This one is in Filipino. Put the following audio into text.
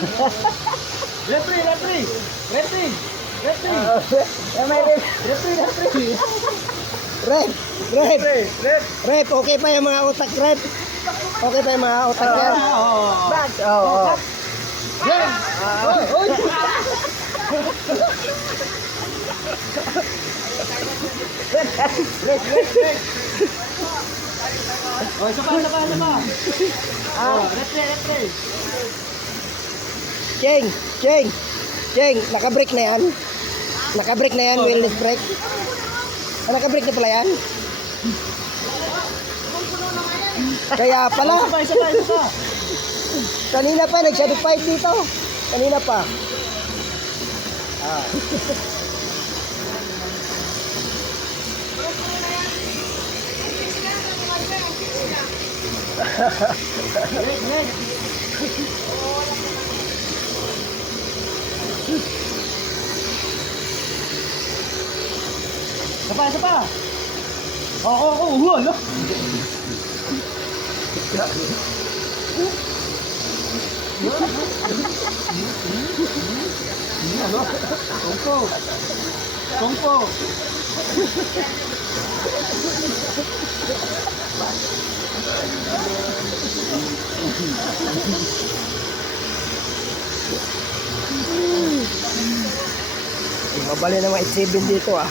Referee, referee. Referee. Referee. May rep. Referee, referee. Rep. Rep. Rep. Rep. Okay pa yung mga utak, rep. Okay pa yung mga utak yan. Back. Oo. Yan. Oy. Rep. Oh, isa pa. Referee. Cheng, naka-break na yan. Naka-break na yan, wheelless brake. Ah, naka-break na pala yan. Kaya pala, Isa pa. kanina pa, nag-shadow fight dito. Kanina pa. Isa pa. Oo, ano? Tongpo. Mabali na mga 87 dito ah.